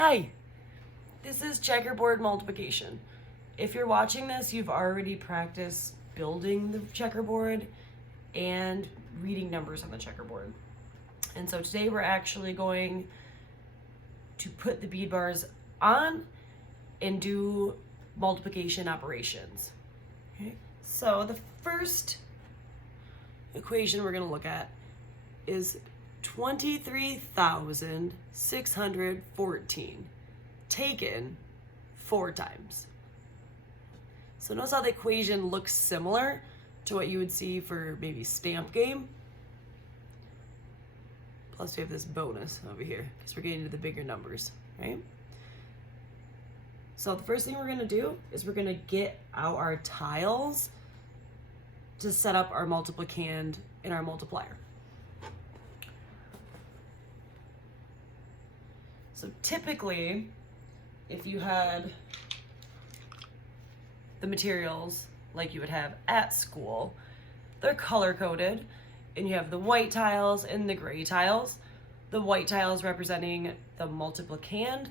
Hi, this is checkerboard multiplication. If you're watching this, you've already practiced building the checkerboard and reading numbers on the checkerboard. And so today we're actually going to put the bead bars on and do multiplication operations. Okay. So the first equation we're going to look at is 23,614 taken 4 times. So notice how the equation looks similar to what you would see for maybe stamp game. Plus we have this bonus over here because we're getting to the bigger numbers, right? So the first thing we're going to do is we're going to get out our tiles to set up our multiplicand in our multiplier. So typically, if you had the materials like you would have at school, they're color-coded, and you have the white tiles and the gray tiles. The white tiles representing the multiplicand,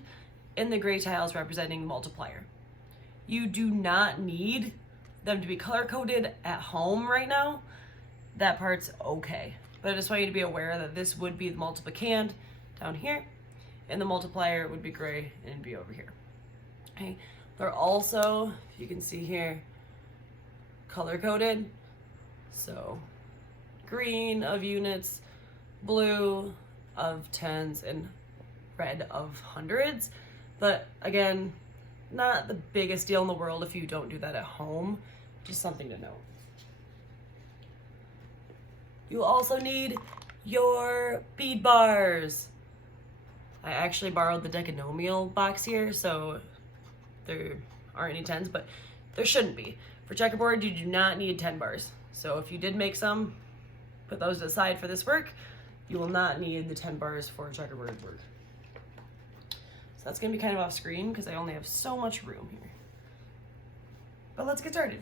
and the gray tiles representing the multiplier. You do not need them to be color-coded at home right now. That part's okay. But I just want you to be aware that this would be the multiplicand down here, and the multiplier would be gray and be over here. Okay. They're also, you can see here, color-coded. So green of units, blue of tens, and red of hundreds. But again, not the biggest deal in the world if you don't do that at home. Just something to note. You also need your bead bars. I actually borrowed the decanomial box here, so there aren't any tens, but there shouldn't be. For checkerboard, you do not need 10 bars. So if you did make some, put those aside for this work. You will not need the 10 bars for checkerboard work. So that's gonna be kind of off screen because I only have so much room here. But let's get started.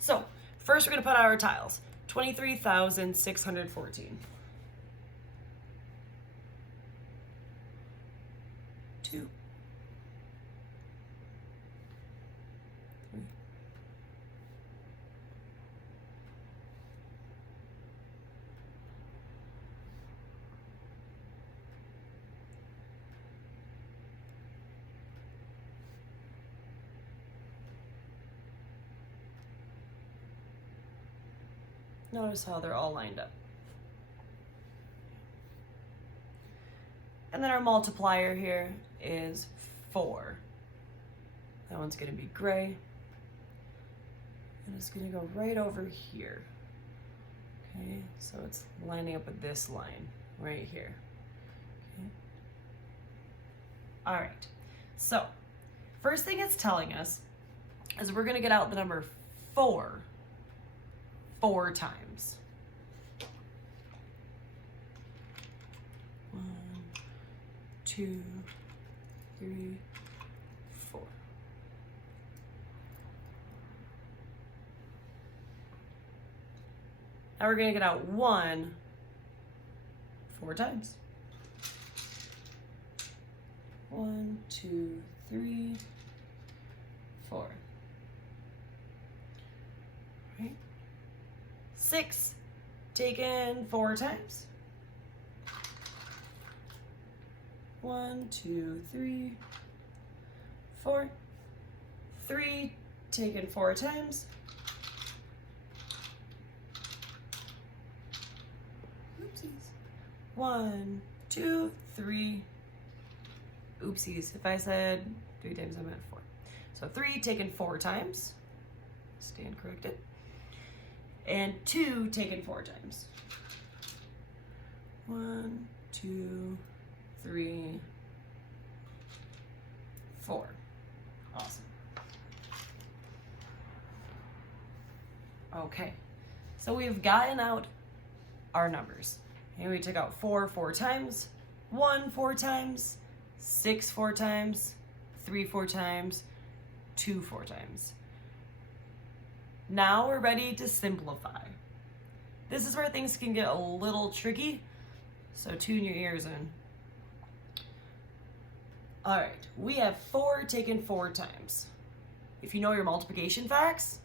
So first we're gonna put out our tiles. 23,614. 2, 3, 4. Notice how they're all lined up. And then our multiplier here is 4. That one's going to be gray. And it's going to go right over here. Okay, so it's lining up with this line right here. Okay. All right, so first thing it's telling us is we're going to get out the number 4 times. 1, 2, 3, 4. Now we're going to get out 1 4 times. 1, 2, 3, 4. Right. 6 taken 4 times. 1, 2, 3, 4. 3 taken 4 times. Oopsies. 1, 2, 3. Oopsies. If I said 3 times, I meant 4. So 3 taken 4 times. Stand corrected. And 2 taken 4 times. 1, 2, 3, 4. Awesome. Okay, so we've gotten out our numbers. And we took out 4 4 times, 1 4 times, 6 4 times, 3 4 times, 2 4 times. Now we're ready to simplify. This is where things can get a little tricky, so tune your ears in. All right, we have 4 taken 4 times. If you know your multiplication facts,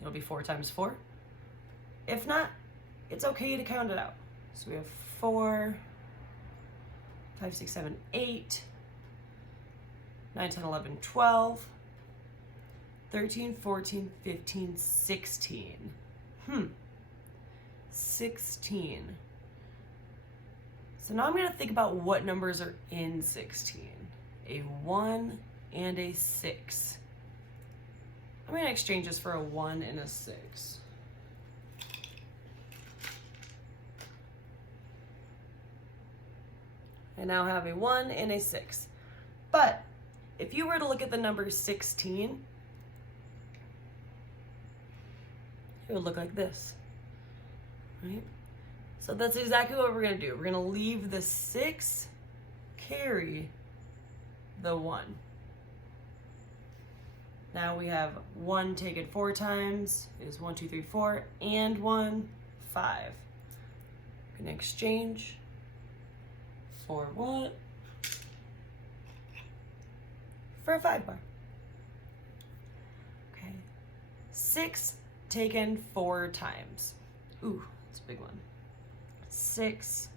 it'll be 4 times 4. If not, it's okay to count it out. So we have 4, 5, 6, 7, 8, 9, 10, 11, 12, 13, 14, 15, 16. 16. So now I'm going to think about what numbers are in 16. A 1 and a 6. I'm going to exchange this for a 1 and a 6. I now have a 1 and a 6. But if you were to look at the number 16, it would look like this, right? So that's exactly what we're going to do. We're going to leave the 6, carry the 1. Now we have 1 taken 4 times is 1, 2, 3, 4, and 1, 5. We're going to exchange for what? For a 5 bar. Okay. 6 taken 4 times. Ooh, that's a big one. 6,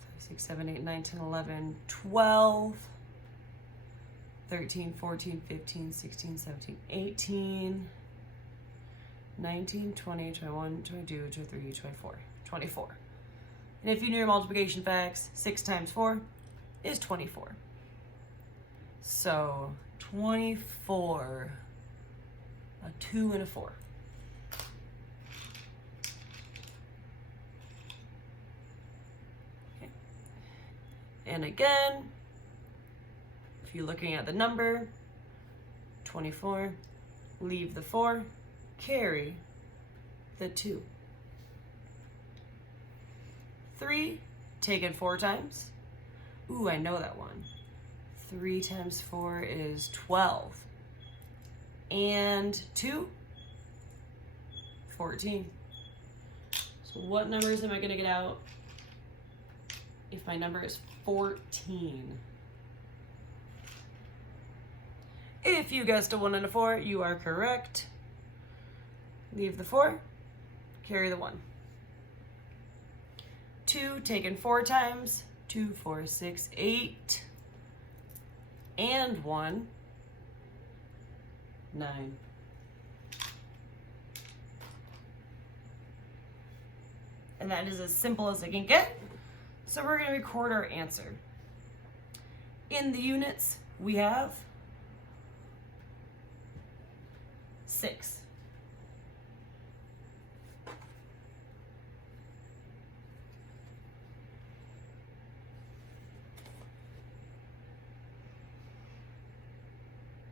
5, 6, 7, 8, 9, 10, 11, 12, 13, 14, 15, 16, 17, 18, 19, 20, 21, 22, 23, 24, 24. And if you knew your multiplication facts, 6 times 4 is 24. So 24, a 2 and a 4. Okay. And again, if you're looking at the number, 24, leave the 4, carry the 2. 3 taken 4 times. Ooh, I know that one. 3 times 4 is 12. And 2, 14. So what numbers am I going to get out if my number is 14? If you guessed a 1 and a 4, you are correct. Leave the 4, carry the 1. 2 taken 4 times, 2, 4, 6, 8, and 1, 9. And that is as simple as it can get. So we're going to record our answer. In the units, we have 6.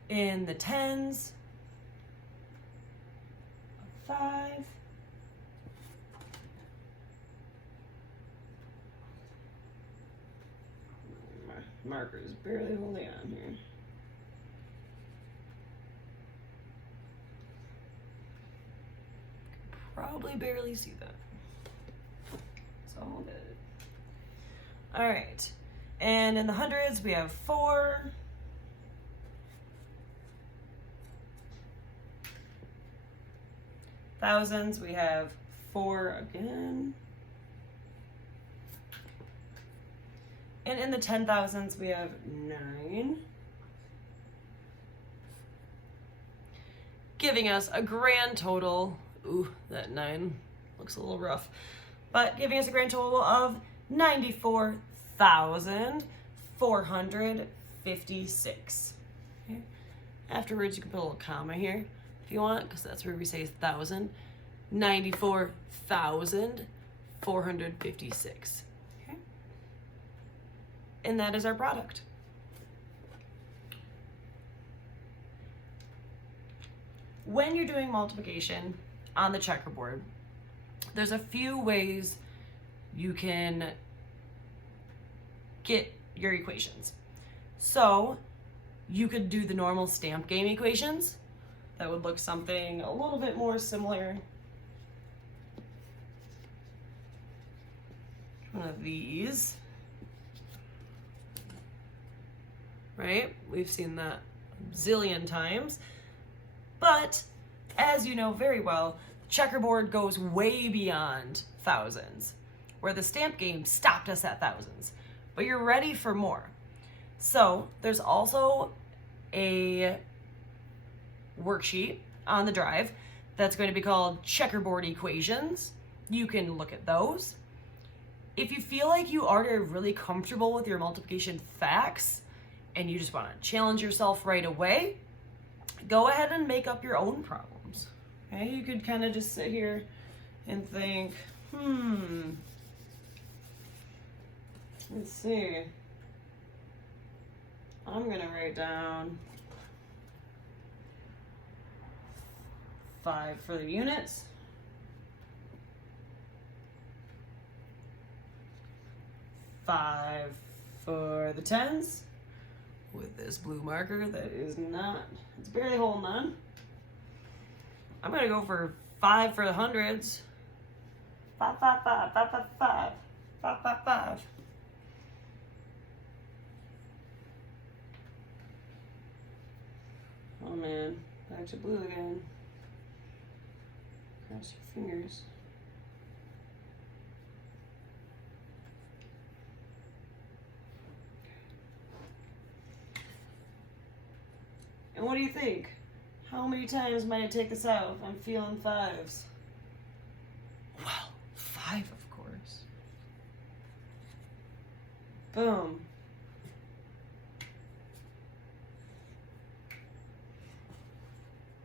In the tens, 5. My marker is barely holding on here. Probably barely see that. It's all good. All right. And in the hundreds, we have 4. Thousands, we have 4 again. And in the 10,000s, we have 9. Giving us a grand total, ooh, that 9 looks a little rough, but giving us a grand total of 94,456. Okay. Afterwards, you can put a little comma here if you want, because that's where we say 1,000. 94,456. Okay. And that is our product. When you're doing multiplication on the checkerboard, there's a few ways you can get your equations. So you could do the normal stamp game equations. That would look something a little bit more similar. One of these. right? We've seen that a zillion times. But as you know very well, checkerboard goes way beyond thousands, where the stamp game stopped us at thousands. But you're ready for more. So there's also a worksheet on the drive that's going to be called Checkerboard Equations. You can look at those. If you feel like you already are really comfortable with your multiplication facts and you just want to challenge yourself right away, go ahead and make up your own problems. Okay, you could kind of just sit here and think, let's see. I'm gonna write down 5 for the units. 5 for the tens with this blue marker that is not, it's barely holding on. I'm gonna go for 5 for the hundreds. 5, 5, 5, 5, 5, 5, 5, 5, 5. Oh man, back to blue again. Cross your fingers. And what do you think? How many times might I take this out if I'm feeling 5s? Well, 5 of course. Boom.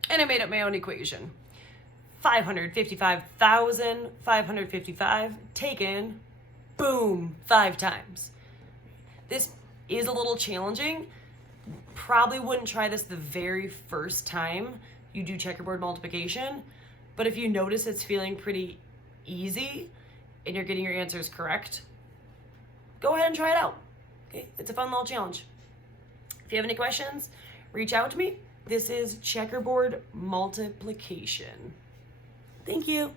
And I made up my own equation. 555,555 taken, boom, 5 times. This is a little challenging. Probably wouldn't try this the very first time you do checkerboard multiplication, but if you notice it's feeling pretty easy and you're getting your answers correct, go ahead and try it out. Okay, it's a fun little challenge. If you have any questions, reach out to me. This is checkerboard multiplication. Thank you.